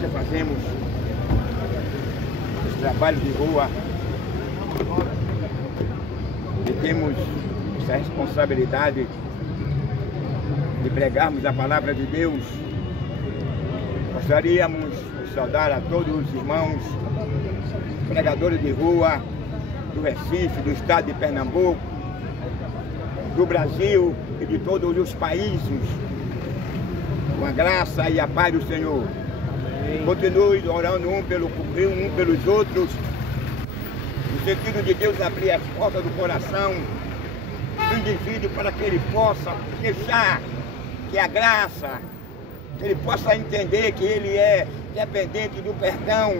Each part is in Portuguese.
que fazemos esse trabalho de rua e temos essa responsabilidade de pregarmos a palavra de Deus, gostaríamos de saudar a todos os irmãos pregadores de rua do Recife, do estado de Pernambuco, do Brasil e de todos os países, com a graça e a paz do Senhor. Continue orando um pelos outros, no sentido de Deus abrir as portas do coração do indivíduo para que ele possa deixar que a graça, que ele possa entender que ele é dependente do perdão,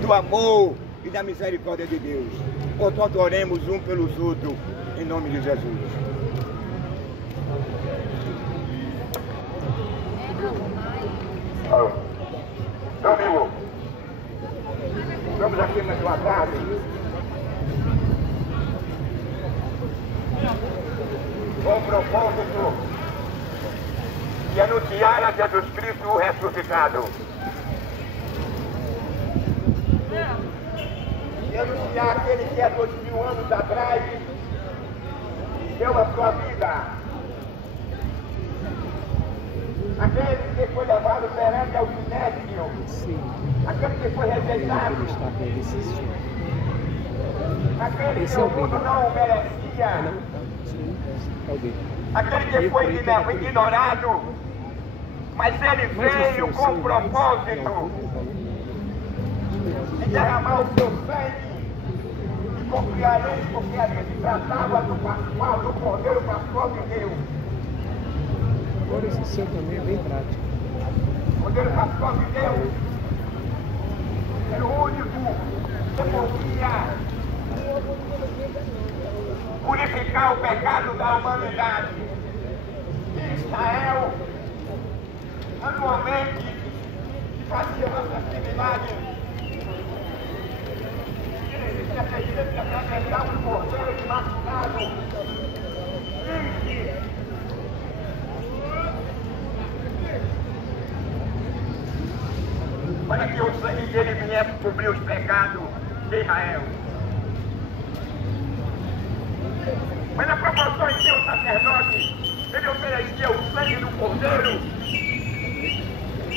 do amor e da misericórdia de Deus. Portanto, oremos um pelos outros, em nome de Jesus. Domingo, estamos aqui na sua tarde. Com o propósito de anunciar a Jesus Cristo ressuscitado. E anunciar aquele que há 2000 anos atrás deu a sua vida. Aquele que foi levado perante ao sinédrio. Aquele que foi rejeitado. Aquele que o mundo não merecia. Aquele que foi ignorado. Mas ele veio com o propósito de derramar o seu sangue. E confiareis, porque ali se tratava do Pascual, do Cordeiro Pascual de Deus. Agora esse seu também é bem prático. O Cordeiro Pascual de Deus era o único que podia purificar o pecado da humanidade. Israel, anualmente, fazia uma festividade de apresentar um cordeiro imaculado. Para que o sangue dele viesse cobrir os pecados de Israel. Mas na proporção em que o sacerdote ele oferecia o sangue do cordeiro,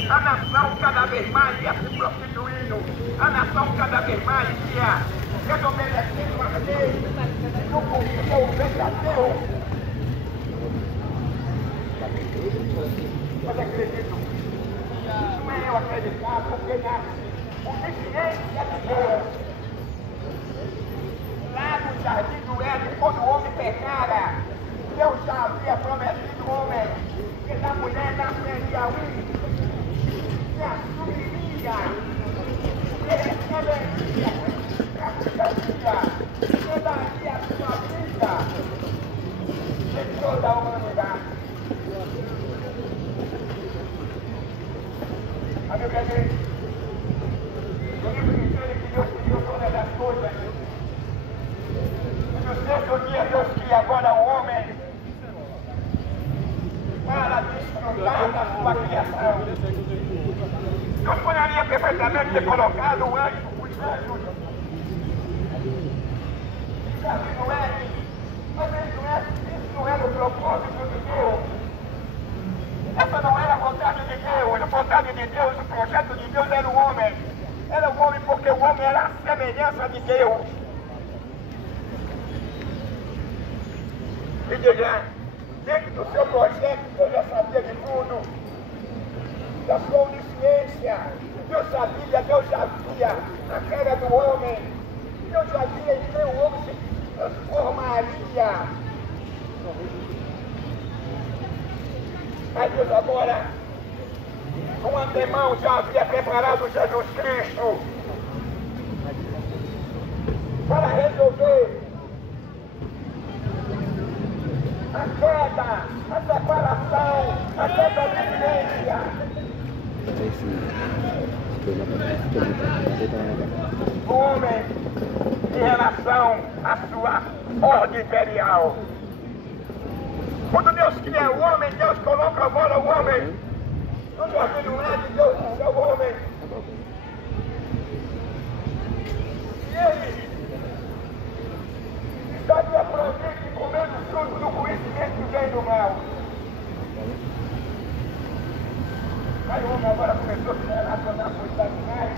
a nação cada vez mais ia se prostituindo, a nação cada vez mais ia desobedecendo a lei, não cumpria o verdadeiro. Mas acredito, não é eu acreditar, porque na onisciência de Deus, lá no jardim do Éden, quando o homem pecara, Deus já havia prometido ao homem que da mulher nasceria e assumiria, e receberia a cidadania, e daria a sua vida de toda a humanidade. A Bíblia diz, no livro inteiro, que Deus criou todas as coisas. E no sexto dia Deus cria agora o homem para desfrutar da sua criação. Deus poderia perfeitamente ter colocado o anjo, os anjos. Isso não é, isso não era o propósito de Deus. Essa não era a vontade de Deus. A vontade de Deus, o projeto de Deus era o homem. Era o homem porque o homem era a semelhança de Deus. E diga, dentro do seu projeto, Deus já sabia de tudo. Da sua onisciência, Deus sabia, Deus já via a cara do homem. Deus já via em que o homem se transformaria. Mas Deus agora, com antemão, já havia preparado Jesus Cristo para resolver a queda, a separação, a desobediência. O homem em relação à sua ordem imperial. Quando Deus cria o homem, Deus coloca agora o homem no jardim do Éden, Deus graças ao homem. E ele está de aprendendo e comendo fruto do conhecimento do bem e do mal. Aí o homem agora começou a se relacionar com os animais.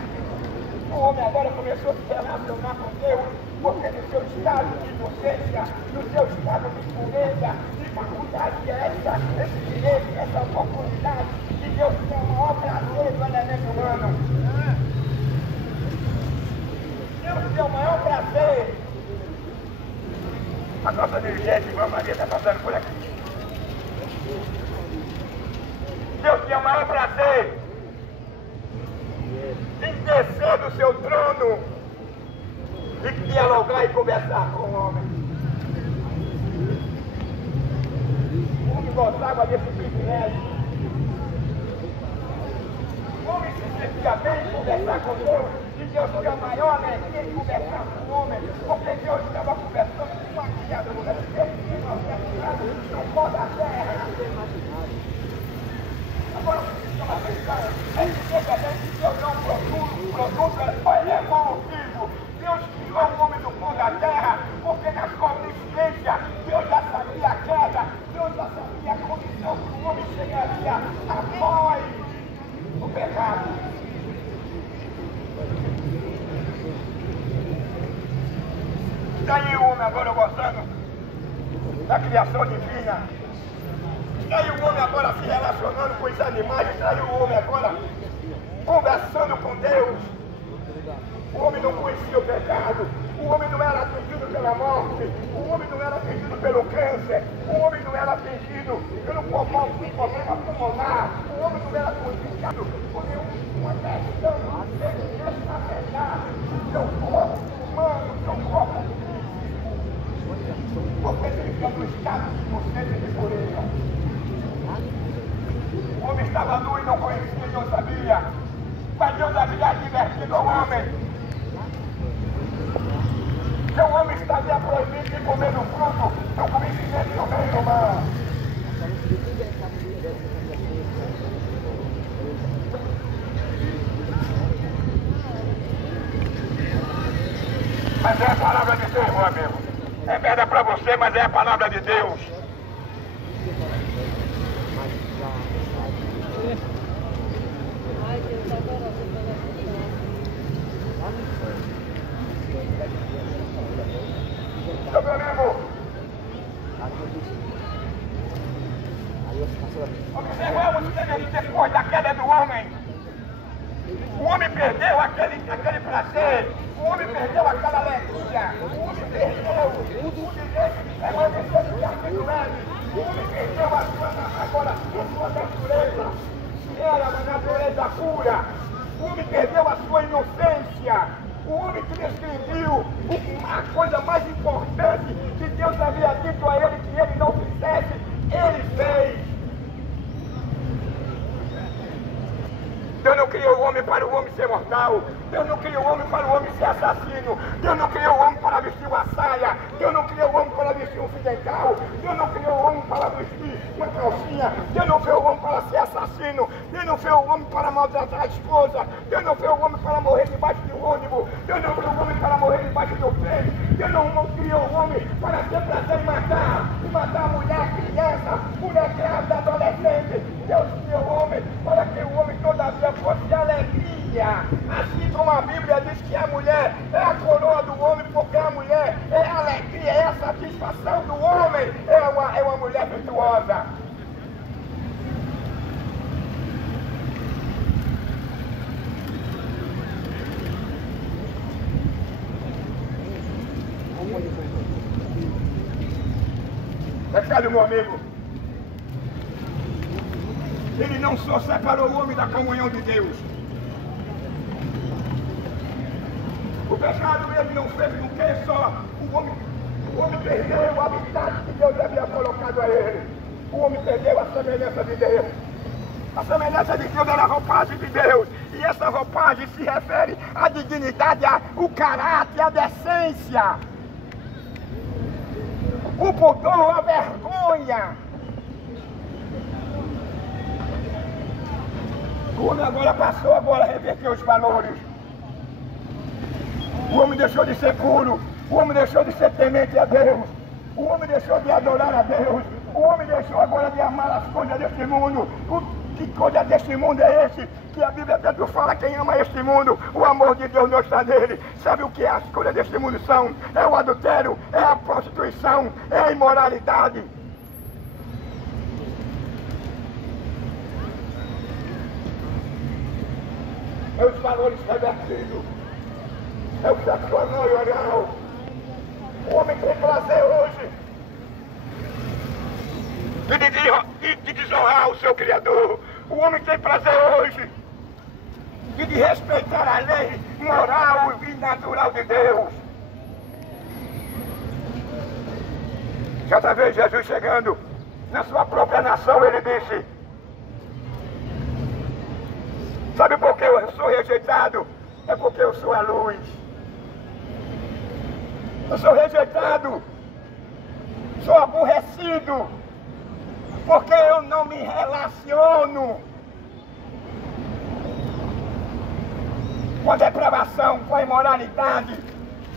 O homem agora começou a se relacionar com Deus, porque no seu estado de inocência, no seu estado de pureza, de faculdade esse direito, essa oportunidade de Deus tem o maior prazer no elemento humano. Deus tem o maior prazer. A nossa dirigente, irmã Maria, está passando por aqui. Deus tem o maior prazer em descer do seu trono e dialogar e conversar com o homem. O homem gostava desse privilégio. O homem se sentia bem em conversar com Deus, e Deus tinha a maior alegria em conversar com o homem, porque Deus estava conversando com uma criatura no pó da terra. Agora você está pensando, é que Deus não produto é evolutivo. Deus tirou o homem do pó da terra, porque na sua onisciência Deus já sabia a queda, Deus já sabia a condição que o homem chegaria após o pecado. Daí o homem agora gostando da criação divina. Daí o homem agora se relacionando com os animais. Daí o homem agora conversando com Deus. O homem não conhecia o pecado. O homem não era atingido pela morte. O homem não era atingido pelo câncer. O homem não era atingido pelo problema pulmonar. O homem não era atingido por nenhuma questão de desafetar o seu corpo humano, o seu corpo físico. Porque ele fica no estado de inocência de pureza. O homem estava nu e não conhecia e não sabia. Mas Deus havia advertido ao homem. Que o homem estaria proibido de comer o fruto do conhecimento do bem e do mal. Mas é a palavra de Deus, meu amigo. É merda pra você, mas é a palavra de Deus. Meu amigo, observamos que depois da queda do homem, o homem perdeu aquele prazer, o homem perdeu aquela alegria, o homem perdeu o direito de permanecer no jardim do Éden, o homem perdeu agora a sua natureza, era uma natureza pura, o homem perdeu a sua inocência, o homem transgrediu a coisa mais importante que Deus havia dito a ele que ele não fizesse, ele fez. Deus não criou o homem para o homem ser mortal. Deus não criou o homem para o homem ser assassino. Deus não criou o homem para vestir uma saia. Deus não criou o homem para vestir um fio dental. Deus não criou o homem para vestir uma calcinha. Deus não criou o homem para ser assassino. Deus não criou o homem para maltratar a esposa. Deus não criou o homem para morrer debaixo de um ônibus. Deus não criou o homem para morrer debaixo de um trem. Deus não criou o homem para ter prazer em matar a mulher, a criança, mulher grávida, adolescente. Deus criou o homem para que o homem todavia fosse alegria. Assim como a Bíblia diz que a mulher é a coroa do homem, porque a mulher é a alegria, é a satisfação do homem, é uma mulher virtuosa. Recado, meu amigo. Ele não só separou o homem da comunhão de Deus. O pecado ele não fez com que só o homem perdeu o habitat que Deus havia colocado a ele. O homem perdeu a semelhança de Deus. A semelhança de Deus era a roupagem de Deus. E essa roupagem se refere à dignidade, ao caráter, à decência. O pudor, a vergonha. O homem agora passou a reverter os valores. O homem deixou de ser puro. O homem deixou de ser temente a Deus. O homem deixou de adorar a Deus. O homem deixou agora de amar as coisas deste mundo. Que coisa deste mundo é esse? Que a Bíblia tanto fala, quem ama este mundo, o amor de Deus não está nele. Sabe o que as coisas deste mundo são? É o adultério, é a prostituição, é a imoralidade. É os valores revertidos. É o sexo anal e oral. O homem tem prazer hoje de desonrar o seu Criador. O homem tem prazer hoje de respeitar a lei moral e natural de Deus. Certa vez Jesus chegando na sua própria nação, ele disse: sabe por que eu sou rejeitado? É porque eu sou a luz. Eu sou rejeitado, sou aborrecido, porque eu não me relaciono com a depravação, com a imoralidade,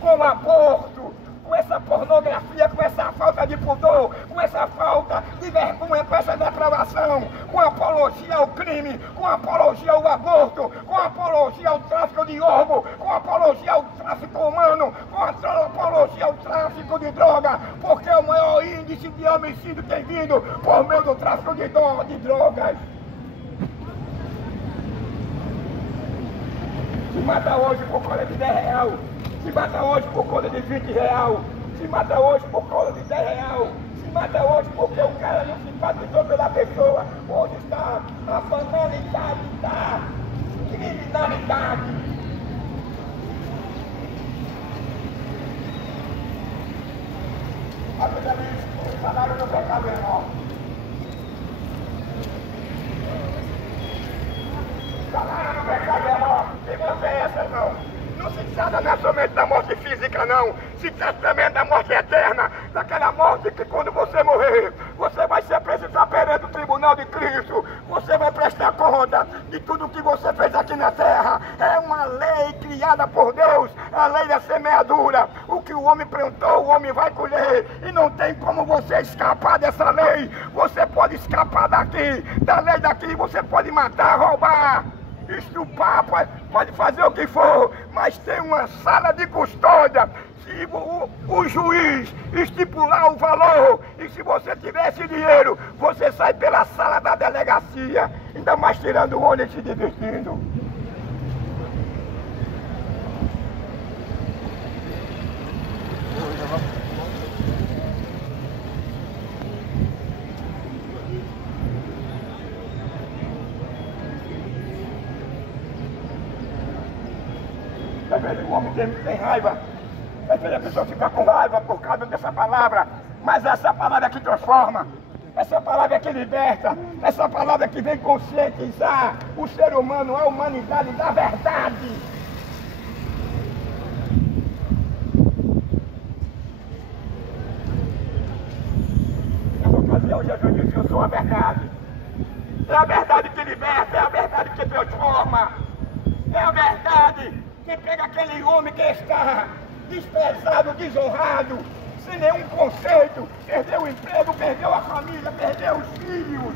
com o aborto, com essa pornografia, com essa falta de pudor, com essa falta de vergonha, com essa depravação, com a apologia ao crime, com a apologia ao aborto, com a apologia ao tráfico de órgão, com a apologia ao tráfico humano, com a apologia ao tráfico de droga, porque o maior índice de homicídio tem vindo por meio do tráfico de drogas. Se mata hoje por conta de R$10, se mata hoje por conta de R$20, se mata hoje por conta de R$10, se mata hoje porque o cara não simpatizou pela pessoa. Hoje está a banalidade da criminalidade. A Bíblia diz que o salário do pecado é morte. O salário do pecado é morte. Que você é essa, irmão? Não se trata não somente da morte física, não. Se trata também da morte eterna. Daquela morte que quando você morrer, você vai se apresentar perante o tribunal de Cristo. Você vai prestar conta de tudo que você fez aqui na terra. É uma lei criada por Deus, a lei da semeadura. O que o homem plantou, o homem vai colher. E não tem como você escapar dessa lei. Você pode escapar daqui, da lei daqui. Você pode matar, roubar, estuprar, pode fazer o que for, mas tem uma sala de custódia. Se o juiz estipular o valor, e se você tiver esse dinheiro, você sai pela sala da delegacia, ainda mais tirando onda e se divertindo. Às vezes o homem tem raiva, às vezes a pessoa fica com raiva por causa dessa palavra, mas essa palavra que transforma, essa palavra que liberta, essa palavra que vem conscientizar o ser humano, a humanidade da verdade. Nessa ocasião Jesus disse: eu sou a verdade. É a verdade que liberta, é a verdade que transforma, é a verdade que pega aquele homem que está desprezado, desonrado, sem nenhum conceito, perdeu o emprego, perdeu a família, perdeu os filhos,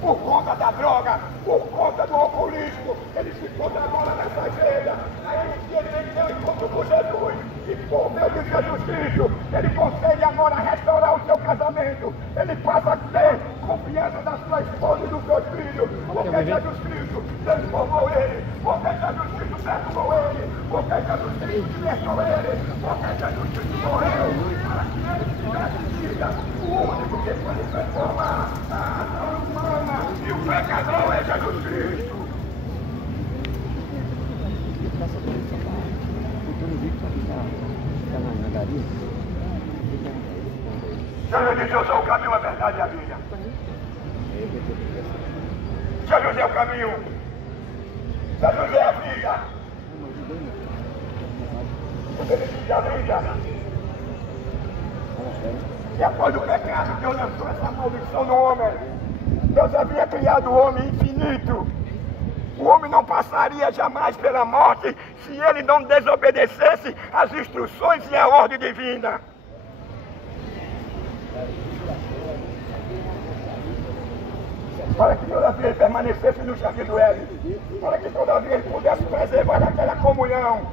por conta da droga, por conta do alcoolismo. Ele se encontra agora nessa igreja, aí ele tem um encontro com Jesus, e por meio de Jesus Cristo, ele consegue agora restaurar o seu casamento, ele passa a ter confiança da sua esposa e dos seus filhos, porque Jesus Cristo transformou ele, porque Jesus Cristo perdoou ele, porque Jesus Cristo libertou ele, porque Jesus Cristo morreu para que ele tivesse vida. O único que pode transformar a ação humana e o pecador é Jesus Cristo. Jesus disse: eu sou o caminho, a verdade e a vida. Jesus é o caminho. Jesus é a vida. Ele diz a vida. E após o pecado, Deus lançou essa maldição no homem. Deus havia criado o homem infinito. não passaria jamais pela morte se ele não desobedecesse às instruções e à ordem divina. Para que todavia ele permanecesse no jardim do Éden, para que todavia ele pudesse preservar aquela comunhão,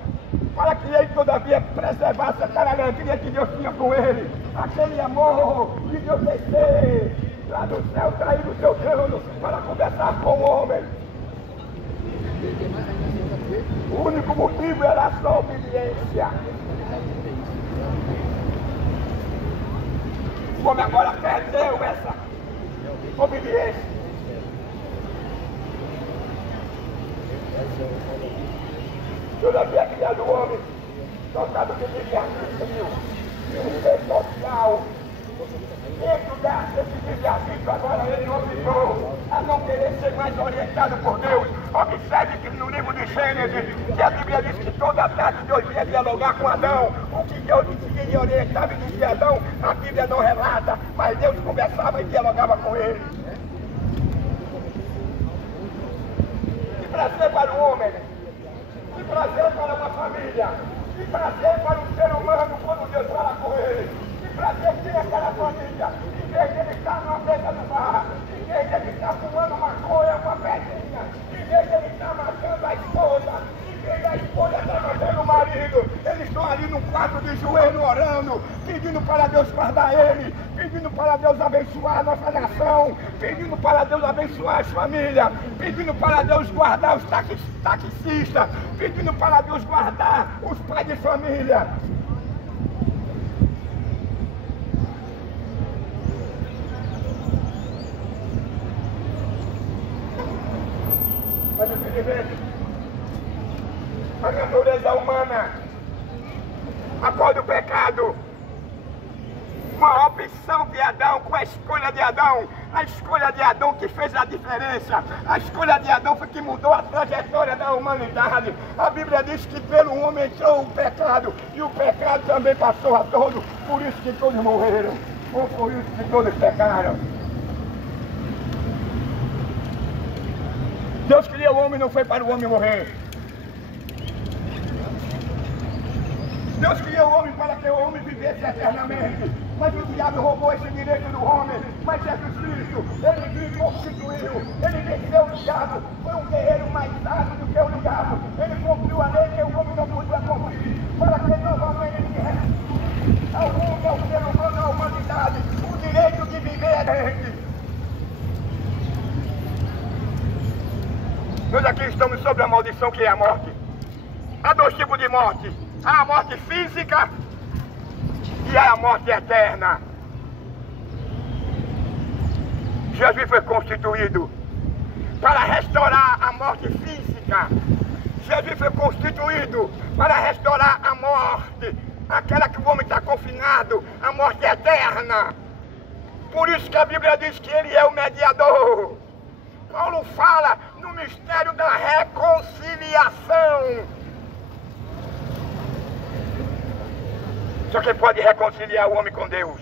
para que ele todavia preservasse aquela alegria que Deus tinha com ele, aquele amor de Deus descer lá do céu, trair do seu trono para conversar com o homem. O único motivo era a sua obediência. O homem agora perdeu essa obediência. Todavia, criado o homem, tocado que devia ser um ser social. Dentro desse livre-arbítrio, agora ele optou a não querer ser mais orientado por Deus. Observe que no livro de Gênesis, que a Bíblia diz que toda tarde Deus vinha dialogar com Adão. O que Deus dizia e orientava e dizia a Adão, a Bíblia não relata, mas Deus conversava e dialogava com ele. Que prazer para o homem, que prazer para uma família, que prazer para um ser humano quando Deus fala com ele. Que prazer tem aquela família, em vez de ele estar numa mesa do bar, em vez de ele estar fumando maconha com a pedrinha, em vez de ele estar matando a esposa, em vez da esposa estar matando o marido, eles estão ali no quarto de joelho orando, pedindo para Deus guardar ele, pedindo para Deus abençoar a nossa nação, pedindo para Deus abençoar as famílias, pedindo para Deus guardar os taxistas, pedindo para Deus guardar os pais de família. Mas infelizmente, a natureza humana, após o pecado, uma opção de Adão com a escolha de Adão, a escolha de Adão que fez a diferença, a escolha de Adão foi que mudou a trajetória da humanidade. A Bíblia diz que pelo homem entrou o pecado, e o pecado também passou a todos, por isso que todos morreram, ou por isso que todos pecaram. Deus criou o homem, não foi para o homem morrer. Deus criou o homem para que o homem vivesse eternamente. Mas o diabo roubou esse direito do homem. Mas Jesus Cristo, ele vive constituiu, ele venceu o diabo. Foi um guerreiro mais sábio do que o diabo. Ele cumpriu a lei que o homem não podia cumprir. Para que novamente ele restituísse ao mundo, ao ser humano, à humanidade, o direito de viver eternamente. Nós aqui estamos sobre a maldição que é a morte. Há dois tipos de morte. Há a morte física e há a morte eterna. Jesus foi constituído para restaurar a morte física. Jesus foi constituído para restaurar a morte, aquela que o homem está confinado, a morte eterna. Por isso que a Bíblia diz que ele é o mediador. Paulo fala no mistério da reconciliação. Só quem pode reconciliar o homem com Deus.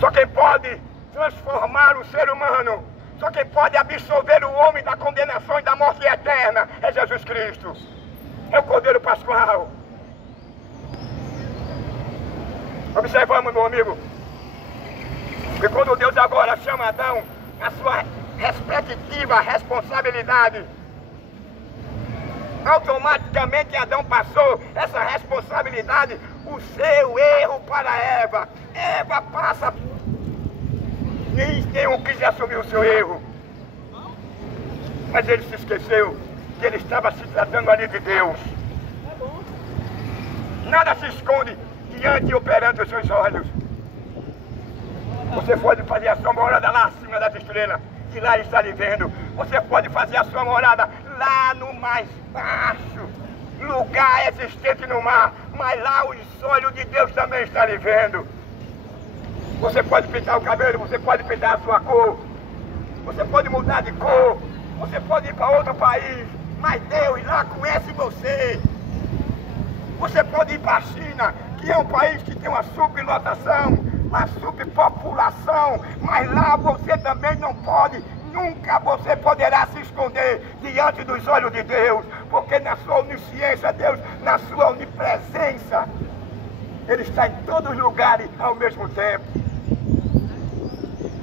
Só quem pode transformar o ser humano. Só quem pode absolver o homem da condenação e da morte eterna é Jesus Cristo. É o Cordeiro Pascual. Observamos, meu amigo, que quando Deus agora chama Adão a sua respectiva responsabilidade, automaticamente Adão passou essa responsabilidade, o seu erro para Eva. Eva passa, nenhum quis assumir o seu erro, mas ele se esqueceu que ele estava se tratando ali de Deus. Nada se esconde diante ou perante os seus olhos. Você pode fazer a sua morada lá acima das estrelas, que lá está lhe vendo. Você pode fazer a sua morada lá no mais baixo lugar existente no mar, mas lá os olhos de Deus também estão lhe vendo. Você pode pintar o cabelo, você pode pintar a sua cor, você pode mudar de cor, você pode ir para outro país, mas Deus lá conhece você. Você pode ir para a China, que é um país que tem uma superlotação, uma superpopulação, mas lá você também não pode Nunca você poderá se esconder diante dos olhos de Deus, porque na sua onisciência, Deus, na sua onipresença, Ele está em todos os lugares ao mesmo tempo.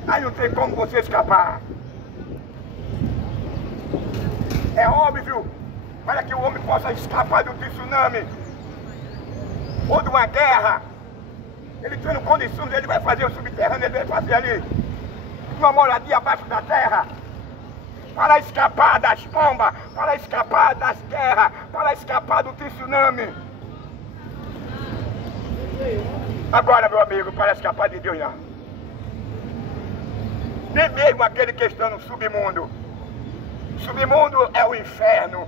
Aí não tem como você escapar. É óbvio, para que o homem possa escapar do tsunami ou de uma guerra, ele tendo condições, ele vai fazer o subterrâneo, ele vai fazer ali uma moradia abaixo da terra, para escapar das bombas, para escapar das guerras, para escapar do tsunami. Agora, meu amigo, para escapar de Deus não. Nem mesmo aquele que está no submundo. Submundo é o inferno.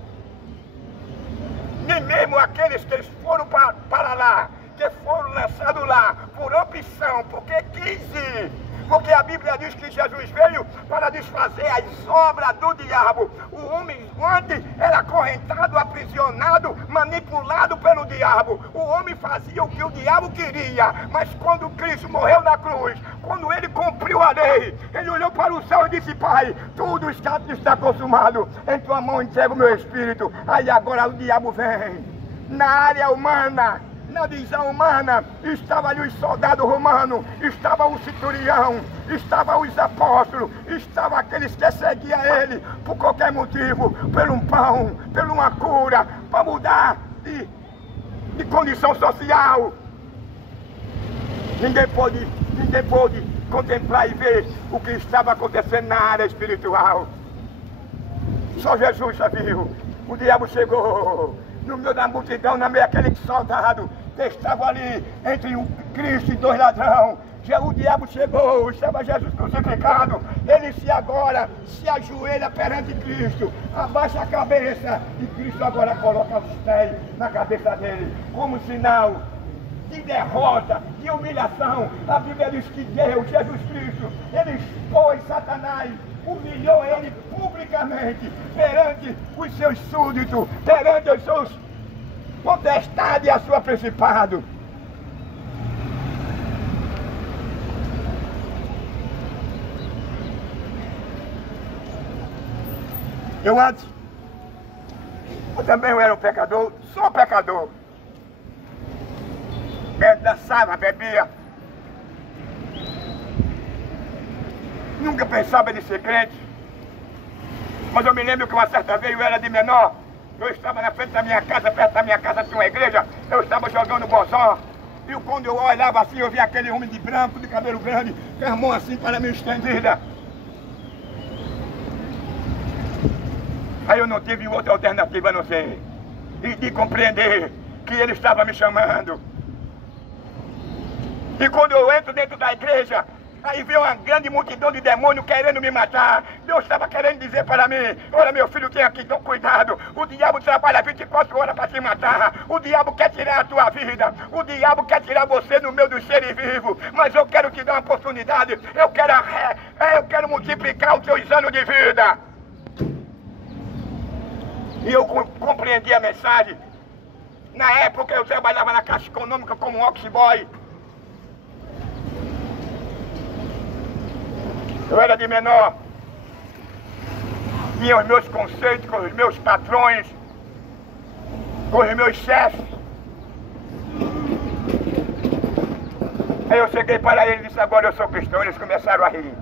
Nem mesmo aqueles que foram para lá, que foram lançados lá por opção, porque quis ir. Porque a Bíblia diz que Jesus veio para desfazer as obras do diabo. O homem antes era acorrentado, aprisionado, manipulado pelo diabo. O homem fazia o que o diabo queria. Mas quando Cristo morreu na cruz, quando ele cumpriu a lei, ele olhou para o céu e disse: Pai, tudo está consumado. Em tua mão entrego o meu espírito. Aí agora o diabo vem. Na área humana, na visão humana, estava ali os soldados romanos, estava o centurião, estava os apóstolos, estava aqueles que seguiam ele por qualquer motivo, por um pão, por uma cura, para mudar de condição social. Ninguém pôde contemplar e ver o que estava acontecendo na área espiritual. Só Jesus já viu. O diabo chegou no meio da multidão, na meio daquele soldado que estava ali entre o Cristo e dois ladrões. O diabo chegou, estava Jesus crucificado. Ele agora se ajoelha perante Cristo, abaixa a cabeça e Cristo agora coloca os pés na cabeça dele, como sinal de derrota, de humilhação. A Bíblia diz que Deus, Jesus Cristo, ele expôs Satanás, humilhou ele publicamente perante os seus súditos, perante os seus potestades e a sua principado. Eu também era um pecador, sou pecador. Dançava, bebia. Nunca pensava em ser crente. Mas eu me lembro que uma certa vez eu era de menor. Eu estava na frente da minha casa, perto da minha casa tinha uma igreja. Eu estava jogando bozó. E quando eu olhava assim, eu via aquele homem de branco, de cabelo grande, com as mãos assim para mim estendida. Aí eu não tive outra alternativa a não ser de compreender que ele estava me chamando. E quando eu entro dentro da igreja, aí veio uma grande multidão de demônios querendo me matar. Deus estava querendo dizer para mim: olha, meu filho, tem aqui, então cuidado. O diabo trabalha 24 horas para te matar. O diabo quer tirar a tua vida. O diabo quer tirar você no meio dos seres vivos. Mas eu quero te dar uma oportunidade. Eu quero multiplicar os teus anos de vida. E eu compreendi a mensagem. Na época eu trabalhava na Caixa Econômica como office boy. Eu era de menor. Tinha os meus conceitos com os meus patrões, com os meus chefes. Aí eu cheguei para eles e disse: agora eu sou cristão. Eles começaram a rir.